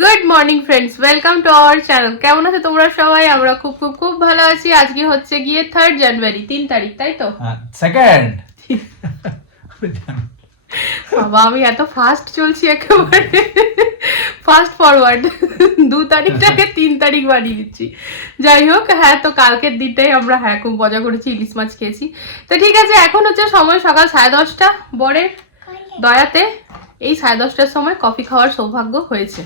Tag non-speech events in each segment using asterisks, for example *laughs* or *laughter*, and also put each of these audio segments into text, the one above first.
Good morning friends welcome to our channel কেমন আছে তোমরা সবাই? আমরা খুব খুব খুব ভালো আছি। আজকে হচ্ছে গিয়ে থার্ড জানুয়ারি তিন তারিখ তাই তো? সেকেন্ড বাবা আমি এত ফাস্ট চলছি একেবারে। ফাস্ট ফরওয়ার্ড দু তারিখটাকে তিন তারিখ বানিয়ে দিচ্ছি। যাই হোক হ্যাঁ তো কালকের দিনটাই আমরা হ্যাঁ খুব মজা করেছি ইলিশ মাছ খেয়েছি। তো ঠিক আছে এখন হচ্ছে সময় সকাল সাড়ে দশটা। বরের দয়াতে। এই সাড়ে দশটার সময় কফি খাওয়ার সৌভাগ্য হয়েছে।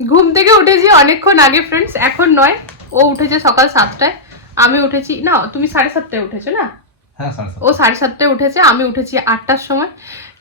ঘুম থেকে উঠেছি অনেকক্ষণ আগে ফ্রেন্ডস এখন নয়। ও উঠেছে সকাল সাতটায় আমি উঠেছি না তুমি সাড়ে সাতটায় উঠেছো না? হ্যাঁ ও সাড়ে সাতটায় উঠেছে আমি উঠেছি আটটার সময়।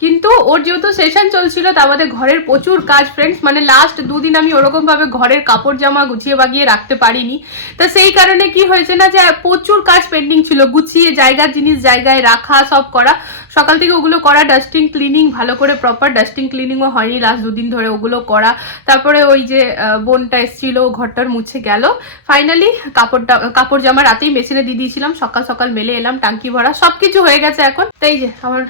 কিন্তু ওর যেহেতু সেশন চলছিল, তা আমাদের ঘরের প্রচুর কাজ ফ্রেন্ডস মানে লাস্ট দুদিন আমি ওরকম ভাবে ঘরের কাপড় জামা গুছিয়ে বাগিয়ে রাখতে পারিনি। তা সেই কারণে কি হয়েছে না যে, প্রচুর কাজ পেন্ডিং ছিল, গুছিয়ে জায়গার জিনিস জায়গায় রাখা, সব করা। সকাল থেকে ওগুলো করা ডাস্টিং ক্লিনিং ভালো করে প্রপার ডাস্টিং ক্লিনিংও হয়নি লাস্ট দুদিন ধরে ওগুলো করা। তারপরে ওই যে বোনটা এসেছিল ঘরটার মুছে গেল। ফাইনালি কাপড়টা, কাপড় জামা রাতেই মেশিনে দিয়ে দিয়েছিলাম, সকাল সকাল মেলে এলাম, টাঙ্কি ভরা সব কিছু হয়ে গেছে এখন। তাই যে, আমার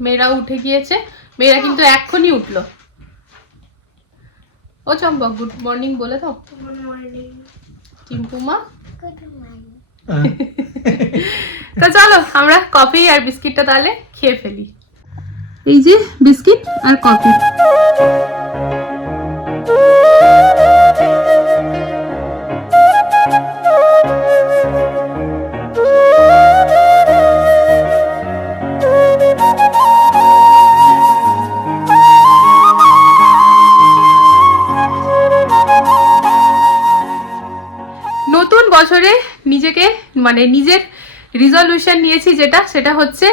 মেয়েরা উঠে গিয়েছে। মেয়েরা কিন্তু এক্ষুনি উঠল। ও চম্পক গুড মর্নিং বলে দাও। টিম্পুমা। *laughs* তো চলো আমরা কফি আর বিস্কিটটা তাহলে খেয়ে ফেলি। এই যে বিস্কিট আর কফি। বছরে নিজেকে মানে নিজের রিজলিউশন নিয়েছি যেটা, সেটা হচ্ছে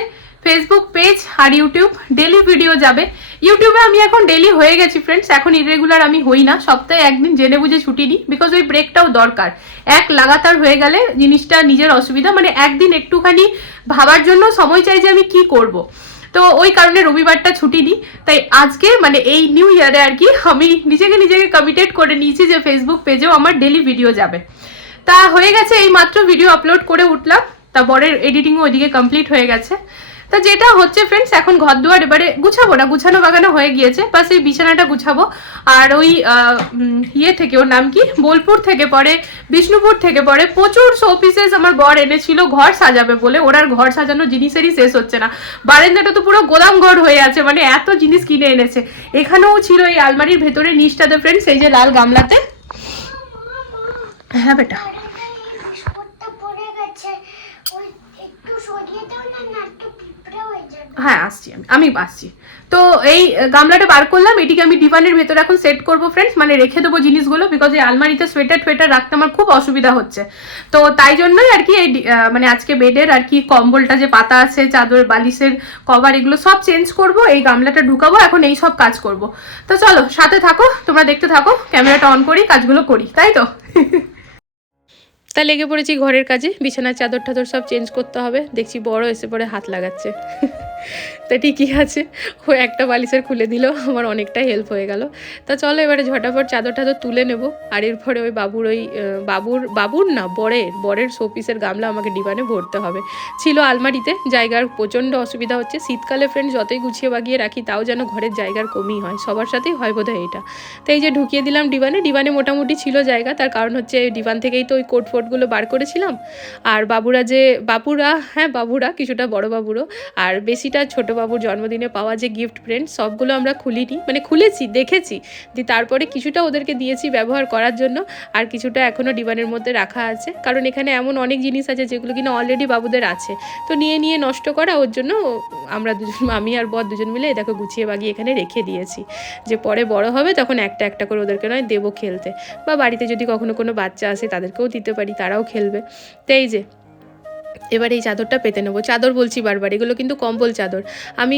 ফেসবুক পেজ আর ইউটিউব ডেলি ভিডিও যাবে। ইউটিউবে আমি এখন ডেলি হয়ে গেছি ফ্রেন্ডস এখন ইরেগুলার আমি হই না। সপ্তাহে একদিন জেনে বুঝে ছুটি নিই বিকজ ওই ব্রেকটাও দরকার। এক লাগাতার হয়ে গেলে জিনিসটা নিজের অসুবিধা মানে একদিন একটুখানি ভাবার জন্য সময় চাই যে আমি কি করব। তো ওই কারণে রবিবারটা ছুটি নিই। তাই আজকে মানে এই নিউ ইয়ারে আর কি, আমি নিজেকে নিজেকে কমিটেড করে নিয়েছি যে ফেসবুক পেজেও আমার ডেলি ভিডিও যাবে। তা হয়ে গেছে এই মাত্র ভিডিও আপলোড করে উঠলাম। তা বরের এডিটিংও ওইদিকে কমপ্লিট হয়ে গেছে। তা যেটা হচ্ছে ফ্রেন্ডস এখন ঘর দুয়ার এবারে গুছাবো না, গুছানো বাগানো হয়ে গিয়েছে। বাস এই বিছানাটা গুছাবো। আর ওই ইয়ে থেকে ওর নাম কি? বোলপুর থেকে পরে, বিষ্ণুপুর থেকে পরে প্রচুর শো পিসেস আমার বর এনেছিল, ঘর সাজাবে বলে। ওর আর ঘর সাজানো জিনিসেরই শেষ হচ্ছে না। বারেন্দাটা তো পুরো গোদাম ঘর হয়ে আছে মানে এত জিনিস কিনে এনেছে। এখানেও ছিল এই আলমারির ভেতরে নিচটাতে ফ্রেন্ডস এই যে লাল গামলাতে হ্যাঁ বেটা বিস্কুটটা পড়ে গেছে ওই একটু সরিয়ে দাও না না হয়ে যাবে হ্যাঁ আসছি আমি আমি আসছি। তো এই গামলাটা বার করলাম, এটিকে আমি ডিভানের ভেতরে এখন সেট করব ফ্রেন্ডস মানে রেখে দেবো জিনিসগুলো বিকজ এই আলমারিতে সোয়েটার ফোয়েটার রাখতে আমার খুব অসুবিধা হচ্ছে। তো তাই জন্যই আর কি এই মানে আজকে বেডের আর কি কম্বলটা যে পাতা আছে, চাদর, বালিশের কভার এগুলো সব চেঞ্জ করব, এই গামলাটা ঢুকাবো, এখন এই সব কাজ করব। তো চলো, সাথে থাকো, তোমরা দেখতে থাকো ক্যামেরাটা অন করি, কাজগুলো করি, তাই তো? *laughs* তা লেগে পড়েছি ঘরের কাজে। বিছানার চাদর টাদর সব চেঞ্জ করতে হবে। দেখছি বড় এসে পরে হাত লাগাচ্ছে। তা ঠিকই আছে। ও একটা বালিশের খুলে দিল, আমার অনেকটাই হেল্প হয়ে গেল। তা চলো এবারে ঝটাফট চাদর টাদর তুলে নেব। আর এরপরে ওই বাবুর ওই বাবুর বাবুর না, বরের বরের শোপিসের গামলা আমাকে ডিবানে ভরতে হবে। ছিল আলমারিতে, জায়গার প্রচণ্ড অসুবিধা হচ্ছে। শীতকালে ফ্রেন্ড যতই গুছিয়ে বাগিয়ে রাখি, তাও যেন ঘরের জায়গার কমই হয়। সবার সাথেই হয় বোধহয় এটা। তো এই যে ঢুকিয়ে দিলাম ডিবানে ডিবানে মোটামুটি ছিল জায়গা। তার কারণ হচ্ছে ডিবান থেকেই তো ওই কোট ফোটগুলো বার করেছিলাম। আর বাবুরা যে, বাবুরা হ্যাঁ বাবুরা, কিছুটা বড় বাবুরও। আর বেশিটা ছোট বাবুর জন্মদিনে পাওয়া যে গিফট ফ্রেন্ড সবগুলো আমরা খুলিনি মানে খুলেছি, দেখেছি দিয়ে তারপরে কিছুটা ওদেরকে দিয়েছি ব্যবহার করার জন্য, আর কিছুটা এখনও ডিবানের মধ্যে রাখা আছে। কারণ এখানে এমন অনেক জিনিস আছে যেগুলো কিনা অলরেডি বাবুদের আছে। তো নিয়ে নিয়ে নষ্ট করা, ওর জন্য আমরা দুজন, আমি আর বর দুজন মিলে দেখো গুছিয়ে বাগিয়ে এখানে রেখে দিয়েছি। যে পরে বড় হবে তখন একটা একটা করে ওদেরকে নয়, দেবো খেলতে। বা বাড়িতে যদি কখনো কোনো বাচ্চা আসে তাদেরকেও দিতে পারি, তারাও খেলবে। তো এই যে এবার এই চাদরটা পেতে নেব। চাদর বলছি বারবার, এগুলো কিন্তু কম্বল চাদর। আমি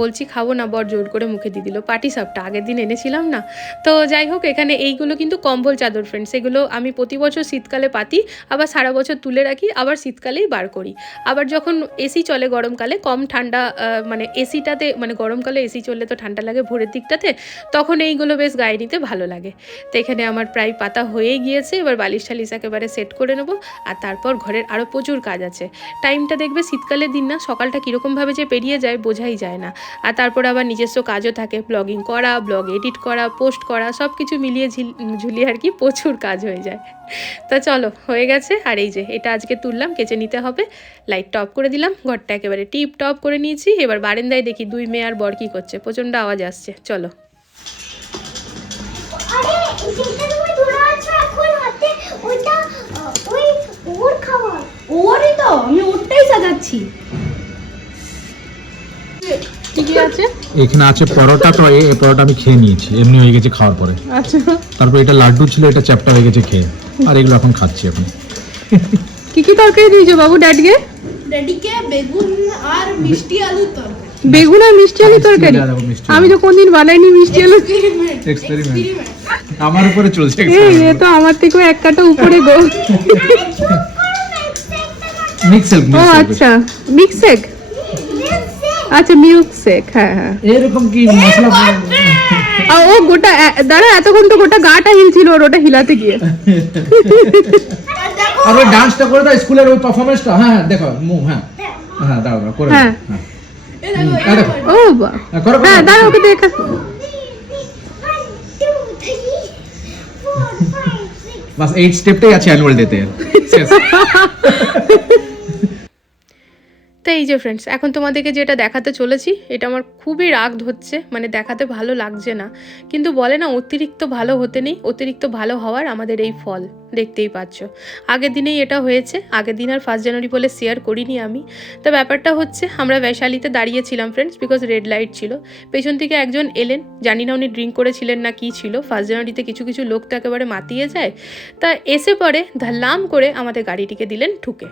বলছি খাব না, বর জোর করে মুখে দিয়ে দিল। পাটি সাপটা, আগের দিন এনেছিলাম না। তো যাই হোক, এখানে এইগুলো কিন্তু কম্বল চাদর ফ্রেন্ডস এগুলো আমি প্রতি বছর শীতকালে পাতি, আবার সারা বছর তুলে রাখি, আবার শীতকালেই বার করি। আবার যখন এসি চলে গরমকালে, কম ঠান্ডা মানে এসিটাতে মানে গরমকালে এসি চললে তো ঠান্ডা লাগে ভোরের দিকটাতে, তখন এইগুলো বেশ গায়ে নিতে ভালো লাগে। তো এখানে আমার প্রায় পাতা হয়েই গিয়েছে, এবার বালিশ টালিশ একেবারে সেট করে নেব, আর তারপর ঘরের আরও প্রচুর কাজ কাজ আছে। টাইমটা দেখবে শীতকালের দিন না, সকালটা কীরকমভাবে যে পেরিয়ে যায় বোঝাই যায় না। আর তারপরে আবার নিজস্ব কাজও থাকে ব্লগিং করা ব্লগ এডিট করা পোস্ট করা সব কিছু মিলিয়ে ঝিল- ঝুলিয়ে আর কি প্রচুর কাজ হয়ে যায়। তা চলো, হয়ে গেছে। আর এই যে, এটা আজকে তুললাম, কেচে নিতে হবে। লাইট টপ করে দিলাম, ঘরটা একেবারে টিপ টপ করে নিয়েছি। এবার বারেন্দায় দেখি দুই মেয়ে আর বর কী করছে। প্রচণ্ড আওয়াজ আসছে। চলো। ওইটা ওই ওর খাবার ওরই তো আমি আছে। এখানে আছে পরোটা তো এই এই পরোটা আমি খেয়ে নিয়েছি এমনি হয়ে গেছে খাওয়ার পরে। আচ্ছা। তারপর এটা লাড্ডু ছিল এটা চ্যাপটা হয়ে গেছে খেয়ে। আর এগুলো এখন খাচ্ছি এখন। কি কি তরকারি দিয়েছ বাবু ড্যাডকে? ড্যাডিকে বেগুন আর মিষ্টি আলু তরকারি। বেগুন আর মিষ্টি আলু তরকারি আমি তো কোনদিন বানাইনি মিষ্টি আলু। এক্সপেরিমেন্ট আমার উপরে চলছে এই এ তো আমার থেকেও এক কাটা উপরে গো। *laughs* *laughs* মিক্স ও আচ্ছা। মিল্ক শেক আচ্ছা মিল্ক শেক হ্যাঁ হ্যাঁ। এরকম কি মশলা আর ও গোটা দাঁড়া এতক্ষণ তো গোটা গাটা হিলছিল ওর ওটা হিলাতে গিয়ে। আর ওই ডান্সটা করে দাও স্কুলের ওই পারফরমেন্সটা হ্যাঁ হ্যাঁ দেখো মুভ হ্যাঁ। হ্যাঁ। দাও দাও করে হ্যাঁ। হ্যাঁ। ও বা হ্যাঁ। হ্যাঁ দাঁড়া ওকে দেখা। বাস এইট স্টেপটাই আছে অ্যানুয়াল ডেতে শেষ। *laughs* তো এই যে ফ্রেন্ডস এখন তোমাদেরকে যেটা দেখাতে চলেছি, এটা আমার খুবই রাগ ধরছে মানে দেখাতে ভালো লাগছে না। কিন্তু বলে না, অতিরিক্ত ভালো হতে নেই, অতিরিক্ত ভালো হওয়ার আমাদের এই ফল, দেখতেই পাচ্ছ। আগের দিনেই এটা হয়েছে, আগের দিন আর ফার্স্ট জানুয়ারি বলে শেয়ার করিনি আমি। তো ব্যাপারটা হচ্ছে, আমরা বৈশালীতে দাঁড়িয়েছিলাম ফ্রেন্ডস বিকজ রেড লাইট ছিল। পেছন থেকে একজন এলেন, জানি না উনি ড্রিঙ্ক করেছিলেন না কি ছিল। ফার্স্ট জানুয়ারিতে কিছু কিছু লোক তো একেবারে মাতিয়ে যায়। তা এসে পরে ধাল্লাম করে আমাদের গাড়িটিকে দিলেন ঠুকে।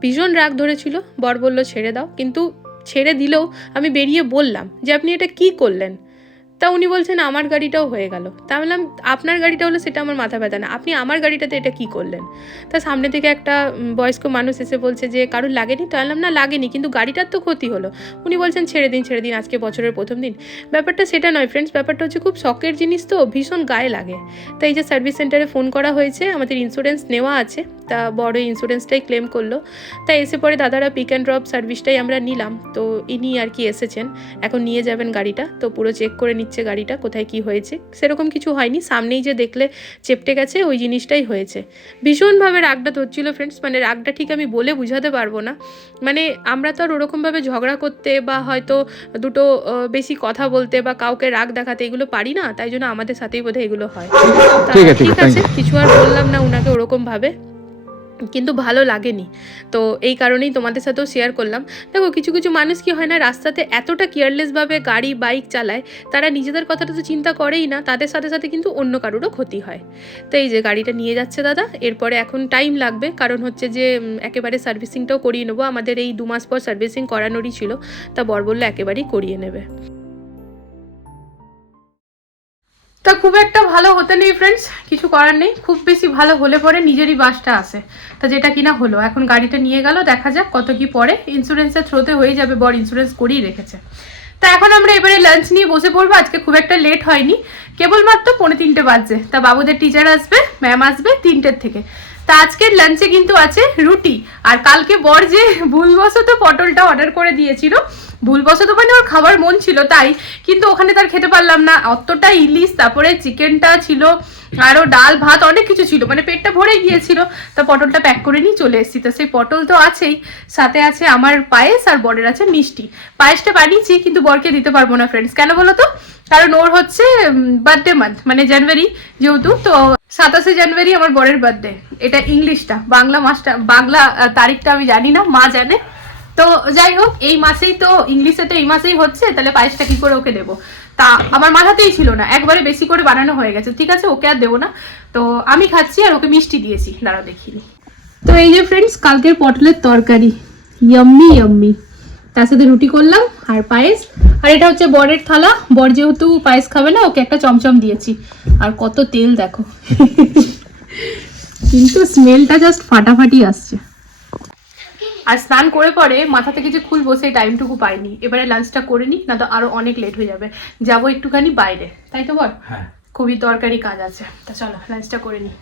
ভীষণ রাগ ধরেছিল। বর বলল, ছেড়ে দাও। কিন্তু ছেড়ে দিলেও আমি বেরিয়ে বললাম যে, আপনি এটা কি করলেন? তা উনি বলছেন, আমার গাড়িটাও হয়ে গেল। তা বললাম, আপনার গাড়িটা হলো সেটা আমার মাথা ব্যথা না। আপনি আমার গাড়িটাতে এটা কি করলেন? তা সামনে থেকে একটা বয়স্ক মানুষ এসে বলছে যে, কারোর লাগেনি? তো বললাম, না, লাগেনি, কিন্তু গাড়িটার তো ক্ষতি হলো। উনি বলছেন, ছেড়ে দিন ছেড়ে দিন, আজকে বছরের প্রথম দিন। ব্যাপারটা সেটা নয় ফ্রেন্ডস ব্যাপারটা হচ্ছে খুব শখের জিনিস তো, ভীষণ গায়ে লাগে। তাই এই যে সার্ভিস সেন্টারে ফোন করা হয়েছে, আমাদের ইন্স্যুরেন্স নেওয়া আছে, তা বড় ইন্স্যুরেন্সটাই ক্লেম করল। তাই এসে পরে দাদারা পিক অ্যান্ড ড্রপ সার্ভিসটাই আমরা নিলাম, তো ইনি আর কি এসেছেন, এখন নিয়ে যাবেন গাড়িটা, তো পুরো চেক করে নিচ্ছে গাড়িটা কোথায় কি হয়েছে সেরকম কিছু হয়নি। সামনেই যে দেখলে চেপটে গেছে ওই জিনিসটাই হয়েছে। ভীষণভাবে রাগটা ধরছিল ফ্রেন্ডস মানে রাগটা ঠিক আমি বলে বুঝাতে পারব না। মানে আমরা তো আর ওরকমভাবে ঝগড়া করতে বা হয়তো দুটো বেশি কথা বলতে বা কাউকে রাগ দেখাতে এগুলো পারি না তাই জন্য আমাদের সাথেই বোধহয় এগুলো হয়। ঠিক আছে, কিছু আর বললাম না ওনাকে ওরকম ভাবে কিন্তু ভালো লাগেনি। তো এই কারণেই তোমাদের সাথেও শেয়ার করলাম। দেখো, কিছু কিছু মানুষ কি হয় না, রাস্তাতে এতটা কেয়ারলেসভাবে গাড়ি বাইক চালায়, তারা নিজেদের কথাটা তো চিন্তা করেই না, তাদের সাথে সাথে কিন্তু অন্য কারোরও ক্ষতি হয়। তো এই যে গাড়িটা নিয়ে যাচ্ছে দাদা, এরপরে এখন টাইম লাগবে, কারণ হচ্ছে যে একেবারে সার্ভিসিংটাও করিয়ে নেব। আমাদের এই দু মাস পর সার্ভিসিং করানোরই ছিল, তা বর বলল একেবারেই করিয়ে নেবে। তা খুব একটা ভালো হতে নেই ফ্রেন্ডস কিছু করার নেই। খুব বেশি ভালো হলে পরে নিজেরই বাসটা আসে। তা যেটা কিনা হলো। এখন গাড়িটা নিয়ে গেল, দেখা যাক কত কি পরে। ইন্স্যুরেন্সের থ্রোতে হয়ে যাবে, বর ইন্স্যুরেন্স করেই রেখেছে। তা এখন আমরা এবারে লাঞ্চ নিয়ে বসে পড়ব। আজকে খুব একটা লেট হয়নি। কেবলমাত্র পৌনে তিনটে বাজছে। তা বাবুদের টিচার আসবে ম্যাম আসবে তিনটের থেকে। তা আজকের লাঞ্চে কিন্তু আছে রুটি। আর কালকে বর যে ভুলবশত পটলটা অর্ডার করে দিয়েছিল, ভুলবশত মানে ওর খাবার মন ছিল তাই, কিন্তু ওখানে তার খেতে পারলাম না। অতটা ইলিশ, তারপরে চিকেনটা ছিল আরও ডাল, ভাত, অনেক কিছু ছিল। মানে পেটটা ভরে গিয়েছিল। তা পটলটা প্যাক করে নিয়ে চলে এসেছি। তো সেই পটল তো আছেই। সাথে আছে আমার পায়েস আর বরের আছে মিষ্টি। পায়েসটা বানিয়েছি, কিন্তু বরকে দিতে পারব না ফ্রেন্ডস কেন বলো তো? কারণ ওর হচ্ছে বার্থডে মান্থ মানে জানুয়ারি যেহেতু, তো সাতাশে জানুয়ারি আমার বরের বার্থডে এটা ইংলিশটা, বাংলা মাসটা, বাংলা তারিখটা আমি জানি না, মা জানে। তো যাই হোক, এই মাসেই তো, ইংলিশে তো এই মাসেই হচ্ছে, তাহলে পায়েসটা কি করে ওকে দেবো? তা আমার মাথাতেই ছিল না, একবারে বেশি করে বানানো হয়ে গেছে, ঠিক আছে, ওকে আর দেবো না। তো আমি খাচ্ছি আর ওকে মিষ্টি দিয়েছি দাঁড়া দেখিনি তো এই যে ফ্রেন্ডস কালকের পটলের তরকারি ইয়াম্মি ইয়াম্মি তার সাথে রুটি করলাম আর পায়েস। আর এটা হচ্ছে বরের থালা। বর যেহেতু পায়েস খাবে না ওকে একটা চমচম দিয়েছি। আর কত তেল দেখো। কিন্তু স্মেলটা জাস্ট ফাটাফাটি আসছে। আর স্নান করে পরে মাথা থেকে যে খুলবো সেই টাইমটুকু পাইনি। এবারে লাঞ্চটা করে নিই না তো আরও অনেক লেট হয়ে যাবে। যাব একটুখানি বাইরে। তাই তো বল হ্যাঁ। খুবই দরকারি কাজ আছে। তা চলো লাঞ্চটা করে নিই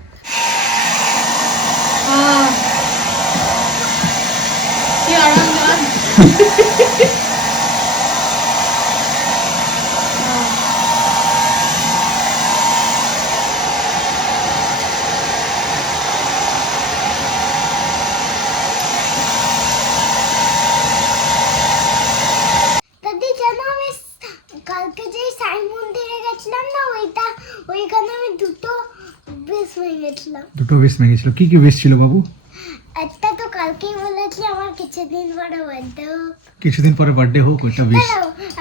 দাদি *laughs* জানো আমি কালকে যে সাই মন্দিরে গেছিলাম না ওইটা ওইখানে আমি দুটো বেশ হয়ে বেশ মেগেছিল কি কি বেশ ছিল বাবু? একটা তো কালকেই বলেছি আমার কিছুদিন পরে বার্থডে হোক। কিছুদিন পরে বার্থডে হোক ওইটা বেশ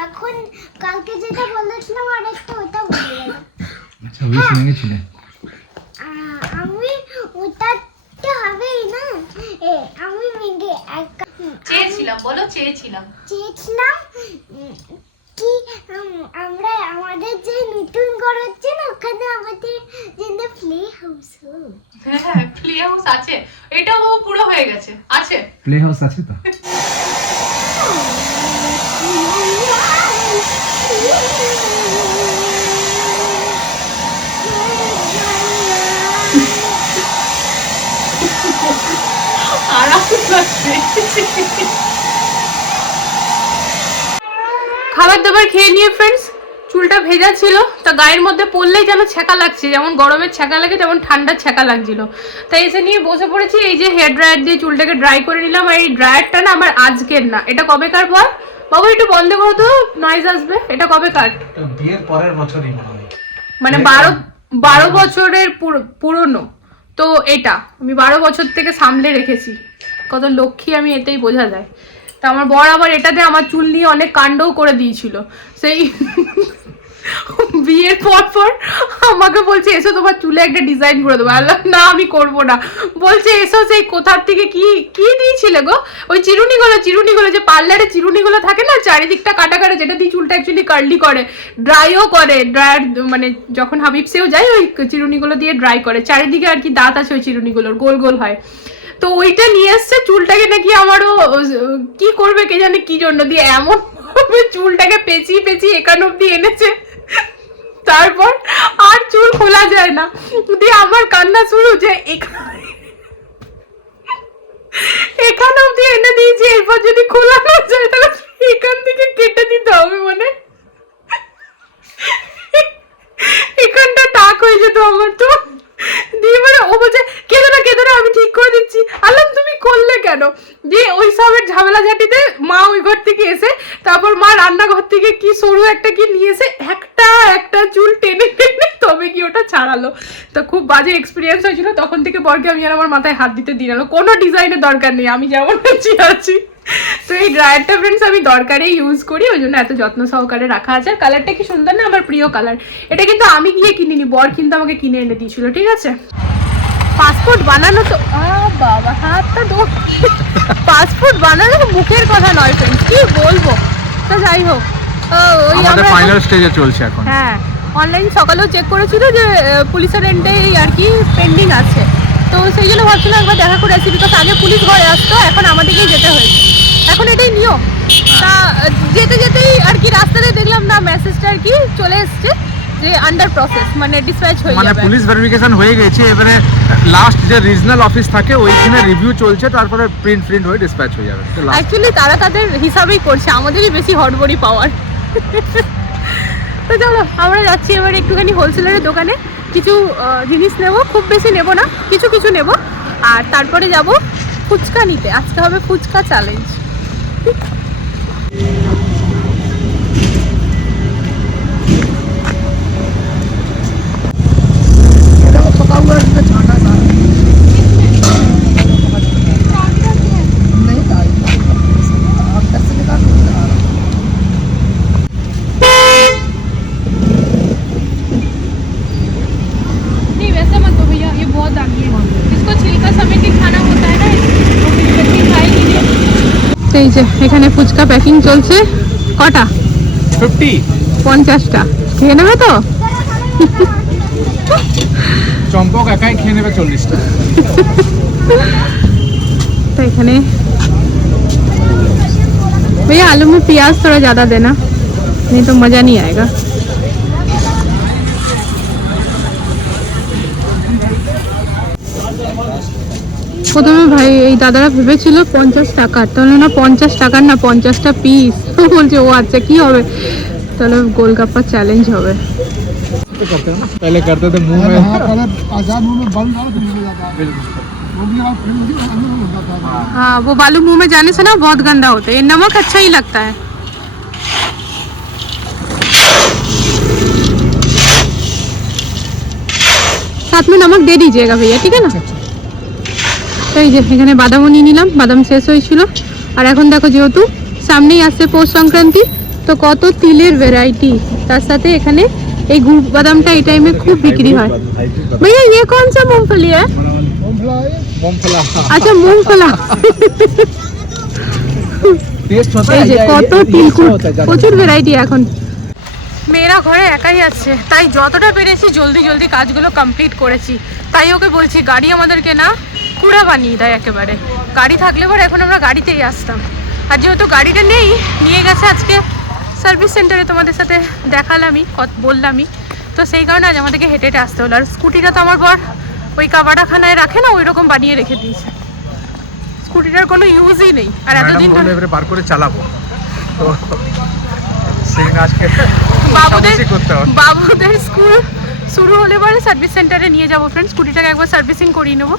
এখন কালকে যেটা বলেছিলাম আরেকটা ওটা বলে গেলাম। আচ্ছা বেশ মেগেছিল আহ, আমি ওটা তো হবেই না? এ আমি এক চেয়েছিলাম বলো চেয়েছিলাম। চেয়েছিলাম কি? আমরা আমাদের যে নতুন ঘর হচ্ছে না ওখানে আমাদের যেন প্লে হাউস হ্যাঁ প্লে হাউস আছে। এটাও পুরো হয়ে গেছে। আছে। প্লে হাউস আছে তো? আরাম লাগছে। খাবার দাবার খেয়ে নিয়ে ফ্রেন্ডস চুলটা ভেজা ছিল। তা গায়ের মধ্যে পড়লেই যেন ছ্যাঁকা লাগছে যেমন গরমের ছ্যাঁকা লাগে তেমন ঠান্ডার ছ্যাঁকা লাগছিল। তাই এসে নিয়ে বসে পড়েছি এই যে হেয়ার ড্রায়ার দিয়ে চুলটাকে ড্রাই করে নিলাম। আর এই ড্রায়ারটা না আমার আজকের না এটা কবেকার পর বাবু একটু বন্ধ করো তো নয়েজ আসবে। এটা কবে কবেকার বিয়ের পরের বছরই মানে বারো বারো বছরের পুর- পুরনো। তো এটা আমি বারো বছর থেকে সামলে রেখেছি। কত লক্ষ্মী আমি এটাই বোঝা যায়। তা আমার বর আবার এটাতে আমার চুল নিয়ে অনেক কাণ্ডও করে দিয়েছিল। সেই বিয়ের পর পর আমাকে বলছে, এসো তোমার চুলে একটা ডিজাইন করে দেবো। আল্লাহ, না, আমি করব না। বলছে, এসো সেই কোথার থেকে কি কি দিয়েছিলে গো? ওই চিরুনিগুলো চিরুনিগুলো যে পার্লারে চিরুনিগুলো থাকে না, চারিদিকটা কাটা কাটা যেটা দিয়ে চুলটা অ্যাকচুয়ালি কার্লি করে ড্রাইও করে ড্রায়ার মানে যখন হাবিবসেও যায়, ওই চিরুনিগুলো দিয়ে ড্রাই করে। চারিদিকে আর কি দাঁত আছে ওই চিরুনিগুলোর, গোল গোল হয়। তো ওইটা নিয়ে আসছে চুলটাকে নাকি আমারও কি করবে কে জানে কি জন্য দিয়ে এমন চুলটাকে পেঁচিয়ে পেঁচিয়ে এখান অব্দি এনেছে। তারপর আর চুল খোলা যায় না। দিয়ে আমার কান্না শুরু যে এখান অব্দি এনে দিয়েছি, এরপর যদি খোলা না যায় তাহলে এখান থেকে কেটে দিতে হবে মানে। এখানটা টাক হয়ে যেত আমার তো। দিয়ে মানে ও বলছে, কেঁদো না কেঁদো না, আমি ঠিক করে দিচ্ছি। আলাম তুমি করলে কেন? যে ওই সবের ঝামেলা ঝাঁটিতে মা ওই ঘর থেকে এসে, তারপর মা রান্নাঘর থেকে কি সরু একটা কি নিয়ে এসে, একটা একটা চুল টেনে টেনে তবে কি ওটা ছাড়ালো। তো খুব বাজে এক্সপিরিয়েন্স হয়েছিল। তখন থেকে বরকে আমি আর আমার মাথায় হাত দিতে দিয়ে গেলো কোনো ডিজাইনের দরকার নেই। আমি যেমন আছি আছি। তো এই ড্রায়ারটা ফ্রেন্ডস আমি দরকারে ইউজ করি ওই জন্য এত যত্ন সহকারে রাখা আছে। আর কালারটা কি সুন্দর না? আমার প্রিয় কালার এটা কিন্তু আমি গিয়ে কিনিনি বর কিন্তু আমাকে কিনে এনে দিয়েছিল ঠিক আছে? পাসপোর্ট বানানো তো বাবা হাতটা দো পাসপোর্ট বানানো মুখের কথা নয় ফ্রেন্ডস কি বলব? তো যাই হোক। ও, ওই আমরা ফাইনাল স্টেজে চলছে এখন। হ্যাঁ। অনলাইন সকালেও চেক করেছিল যে পুলিশের এন্ডে আর কি পেন্ডিং আছে। তো সেই জন্য ভাবছিলাম একবার দেখা করে আসি বিকজ আগে পুলিশ ঘরে আসতো এখন আমাদেরকেই যেতে হয়েছে। এখন এটাই নিয়ম। তা যেতে যেতেই আর কি রাস্তাতে দেখলাম না মেসেজটা আর কি চলে এসছে যে আন্ডার প্রসেস মানে ডিসপ্যাচ হয়ে মানে পুলিশ ভেরিফিকেশন হয়ে গেছে এবারে লাস্ট যে রিজনাল অফিস থাকে ওইখানে রিভিউ চলছে তারপরে প্রিন্ট প্রিন্ট হয়ে ডিসপ্যাচ হয়ে যাবে। অ্যাকচুয়ালি তারা তাদের হিসাবেই করছে আমাদেরই বেশি হটবড়ি পাওয়ার। তো চলো আমরা যাচ্ছি এবার একটুখানি হোলসেলারের দোকানে। কিছু জিনিস নেব খুব বেশি নেব না কিছু কিছু নেব। আর তারপরে যাব ফুচকা নিতে আজকে হবে ফুচকা চ্যালেঞ্জ Thank *laughs* you. যে এখানে ফুচকা প্যাকিং চলছে কটা ফিফটি পঞ্চাশটা খেয়ে নেবে তো চম্পক একাই খেয়ে নেবে চল্লিশটা तो এখানে भैया आलू में प्याज थोड़ा ज़्यादा देना नहीं तो मज़ा नहीं आएगा প্রথমে ভাই এই দাদারা ভেবেছিল পঞ্চাশ টাকার তাহলে না পঞ্চাশ টাকার না পঞ্চাশটা পিস বলছে ও আচ্ছা কি হবে তাহলে গোলগাপ্পা চ্যালেঞ্জ হবে पहले करते थे मुंह में हाँ पहले आजाद मुंह में बंद डालो तो निकल जाता है वो भी आप फिर भी अंदर हो जाता है हाँ वो बालू मुंह में जाने से ना बहुत गंदा होता है ये नमक अच्छा ही लगता है साथ में नमक दे दीजिएगा भैया ठीक है ना তো এই যে এখানে বাদামও নিয়ে নিলাম, বাদাম শেষ হয়েছিল। আর এখন দেখো যেহেতু সামনেই আসছে পৌষ সংক্রান্তি, তো কত তিলের ভ্যারাইটি তার সাথে এখানে এই গুড় বাদামটা এই টাইমে খুব বিক্রি হয়। ভাইয়া ইয়ে কোন সা মুংফলি হ্যাঁ আচ্ছা মুংফলা। এই যে কত তিলকুট প্রচুর ভ্যারাইটি এখন। মেয়েরা ঘরে একাই আছে, তাই যতটা পেরেছি জলদি জলদি কাজগুলো কমপ্লিট করেছি। তাই ওকে বলছি, গাড়ি আমাদেরকে না কুড়া বানিয়ে দেয় একেবারে। গাড়ি থাকলে পরে এখন আমরা গাড়িতেই আসতাম। আর যেহেতু গাড়িটা নেই নিয়ে গেছে আজকে সার্ভিস সেন্টারে তোমাদের সাথে দেখালামই বললামই। তো সেই কারণে আজ আমাদেরকে হেঁটে হেঁটে আসতে হলো। আর স্কুটিটা তো আমার বর ওই কাবাডাখানায় রাখে না ওই রকম বানিয়ে রেখে দিয়েছে। স্কুটিটার কোনো ইউজই নেই। আর এতদিন ধরে এবারে বার করে চালাবো। তো আজকে বাবুদের স্কুল শুরু হলে পরে সার্ভিস সেন্টারে নিয়ে যাব। ফ্রেন্ড স্কুটিটাকে একবার সার্ভিসিং করিয়ে নেব।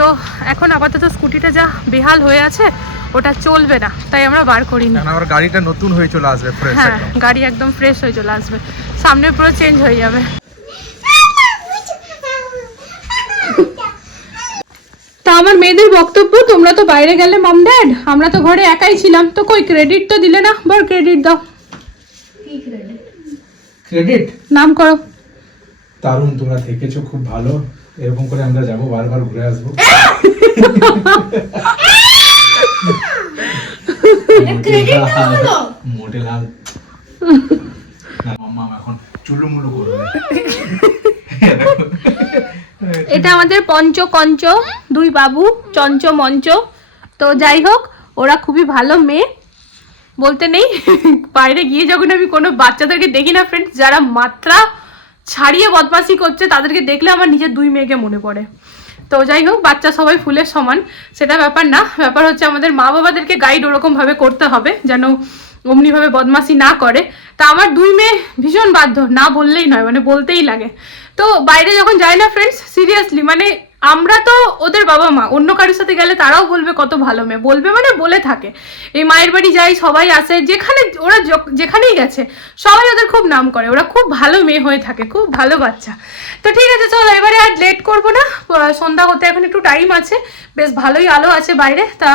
তো এখন আপাতত স্কুটিটা যা বেহাল হয়ে আছে ওটা চলবে না। তাই আমরা বার করি না কারণ আমার গাড়িটা নতুন হয়ে চলে আসবে ফ্রেশ হ্যাঁ গাড়ি একদম ফ্রেশ হয়ে চলে আসবে। সামনে পুরো চেঞ্জ হয়ে যাবে। তা আমার মেয়েদের বক্তব্য তোমরা তো বাইরে গেলে মাম ড্যাড আমরা তো ঘরে একাই ছিলাম। তো কই ক্রেডিট তো দিলে না? বল ক্রেডিট দাও। ক্রেডিট নাম করো। দারুণ তোমরা থেকেছো খুব ভালো। এরকম করে আমরা যাব বারবার ঘুরে আসব। মোটে লাল মাম্মা এখন চুলু মুলু করবে। এটা আমাদের পঞ্চ কঞ্চ দুই বাবু চঞ্চ মঞ্চ। তো যাই হোক ওরা খুবই ভালো মেয়ে। বলতে নেই বাইরে গিয়ে যখন আমি কোনো বাচ্চাদেরকে দেখি না ফ্রেন্ডস যারা মাত্রা ছাড়িয়ে বদমাসি করছে, তাদেরকে দেখলে আমার নিজের দুই মেয়েকে মনে পড়ে। তো যাই হোক, বাচ্চা সবাই ফুলের সমান, সেটা ব্যাপার না। ব্যাপার হচ্ছে আমাদের মা বাবাদেরকে গাইড ওরকমভাবে করতে হবে, যেন অমনিভাবে বদমাসি না করে। তা আমার দুই মেয়ে ভীষণ বাধ্য, না বললেই নয় মানে বলতেই লাগে। তো বাইরে যখন যায় না ফ্রেন্ডস সিরিয়াসলি মানে আমরা তো ওদের বাবা মা, অন্য কারোর সাথে গেলে তারাও বলবে কত ভালো মেয়ে, বলবে মানে বলে থাকে। এই মায়ের বাড়ি যাই, সবাই আসে, যেখানে ওরা যেখানেই গেছে, সবাই ওদের খুব নাম করে, ওরা খুব ভালো মেয়ে হয়ে থাকে, খুব ভালো বাচ্চা। তো ঠিক আছে, চলো, এবারে আর লেট করব না সন্ধ্যা হতে এখন একটু টাইম আছে, বেশ ভালোই আলো আছে বাইরে, তা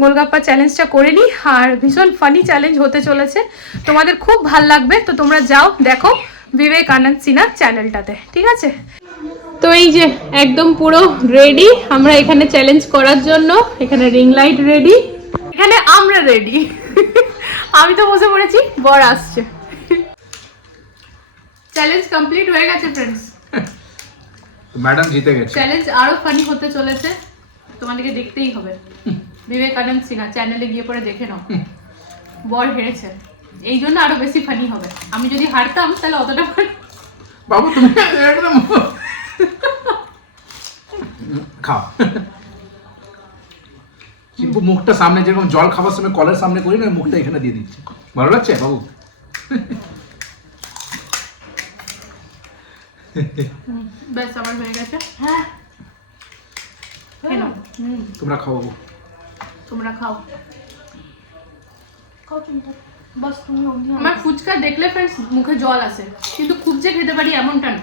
গোলগাপ্পা চ্যালেঞ্জটা করে নিই আর ভীষণ ফানি চ্যালেঞ্জ হতে চলেছে। তোমাদের খুব ভালো লাগবে, তো তোমরা যাও, দেখো, বিবেকানন্দ সিনহা চ্যানেলটাতে ঠিক আছে? তো এই যে একদম পুরো রেডি আমরা এখানে চ্যালেঞ্জ করার জন্য এখানে রিং লাইট রেডি এখানে আমরা রেডি আমি তো বসে পড়েছি বর আসছে। চ্যালেঞ্জ কমপ্লিট হয়ে গেছে ফ্রেন্ডস ম্যাডাম জিতে গেছে। চ্যালেঞ্জ আরও ফানি হতে চলেছে তোমাদেরকে দেখতেই হবে। বিবেকানন্দ সিনহা চ্যানেলে গিয়ে পরে দেখে নাও। বর হেরেছে। এই জন্য আরও বেশি ফানি হবে। আমি যদি হারতাম তাহলে অতটা বাবু তুমি একদম খাও। চিম্পু মুখটা সামনে যেরকম জল খাবার সময় কলের সামনে করি না মুখটা এখানে দিয়ে দিচ্ছি। ভালো লাগছে? বাবু? ব্যাস আমার হয়ে গেছে? হ্যাঁ। তোমরা খাও বাবু। তোমরা খাও। আমার ফুচকা দেখলে ফ্রেন্ডস মুখে জল আসে। কিন্তু খুব যে খেতে পারি এমনটা না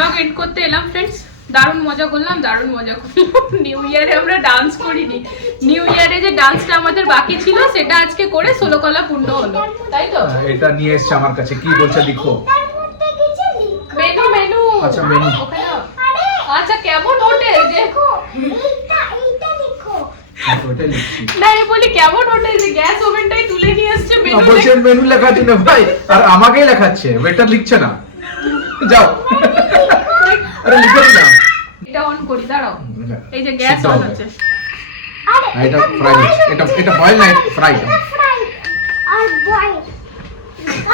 ব্লগ এন্ড করতে এলাম ফ্রেন্ডস দারুণ মজা করলাম দারুণ মজা করলাম। *laughs* নিউ ইয়ারে আমরা ডান্স করিনি। নিউ ইয়ারে যে ডান্সটা আমাদের বাকি ছিল সেটা আজকে করে ষোলো কলা পূর্ণ হলো। তাই তো? এটা নিয়ে এসছে আমার কাছে। কি বলছে লিখো। মেনু মেনু আচ্ছা মেনু আচ্ছা কেমন হোটেল দেখো এইটা দেখো না আমি বলি কেমন হোটেল যে গ্যাস ওভেনটাই তুলে নিয়ে এসছে না, বলছেন মেনু লেখাচ্ছে না ভাই আর আমাকেই লেখাচ্ছে। ওয়েটার লিখছে না। যাও। আরে লিখে না। এটা অন করি দাঁড়াও। এই যে গ্যাস অন হচ্ছে। আরে এটা ফ্রাই এটা এটা বয়েল না ফ্রাই ফ্রাই আর বয়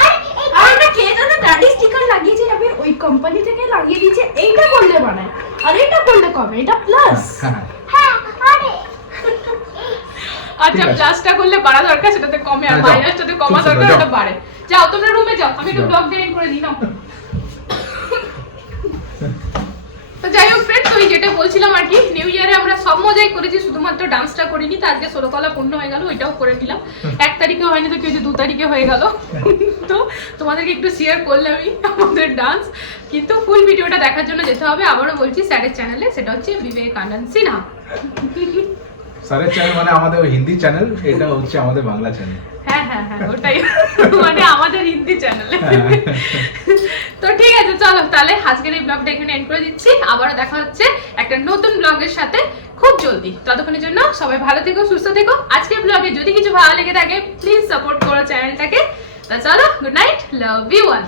আর আর আমরা খেয়ে দাদা দাদি স্টিকার লাগিয়েছে যাবে ওই কোম্পানি থেকে লাগিয়ে দিয়েছে। এইটা করলে বানায় আর এটা করলে কমে এটা প্লাস হ্যাঁ হ্যাঁ। আরে। আচ্ছা প্লাসটা করলে বাড়া দরকার সেটাতে কমে আর হ্যাঁ, যাও। মাইনাসটাতে কমা দরকার। ওটা বাড়ে। যাও তোমরা রুমে যাও। আমি একটু। ব্লগ ডিজাইন করে দিই নাও। তো যাই হোক ফ্রেন্ডস ওই যেটা বলছিলাম আর কি নিউ ইয়ারে আমরা সব মজাই করেছি, শুধুমাত্র ডান্সটা করিনি, তো আজকে ষোলকলা পূর্ণ হয়ে গেল, ওইটাও করে নিলাম এক তারিখে হয়নি তো কি যে দু তারিখে হয়ে গেল। *laughs* তো তোমাদেরকে একটু শেয়ার করলামই আমাদের ডান্স কিন্তু ফুল ভিডিওটা দেখার জন্য যেতে হবে, আবারও বলছি, স্যারের চ্যানেলে সেটা হচ্ছে বিবেকানন্দ সিনহা। *laughs* স্যারের চ্যানেল মানে আমাদের হিন্দি চ্যানেল এটা হচ্ছে আমাদের বাংলা চ্যানেল হ্যাঁ হ্যাঁ হ্যাঁ ওটাই। মানে আমাদের হিন্দি চ্যানেলে। তো ঠিক আছে চলো তাহলে আজকের এই ব্লগটা এখানে এন্ড করে দিচ্ছি। আবারও দেখা হচ্ছে একটা নতুন ব্লগের সাথে খুব জলদি। ততক্ষণের জন্য সবাই ভালো থেকো সুস্থ থেকো। আজকের ব্লগে যদি কিছু ভালো লেগে থাকে প্লিজ সাপোর্ট করো চ্যানেলটাকে তা চলো good night love you all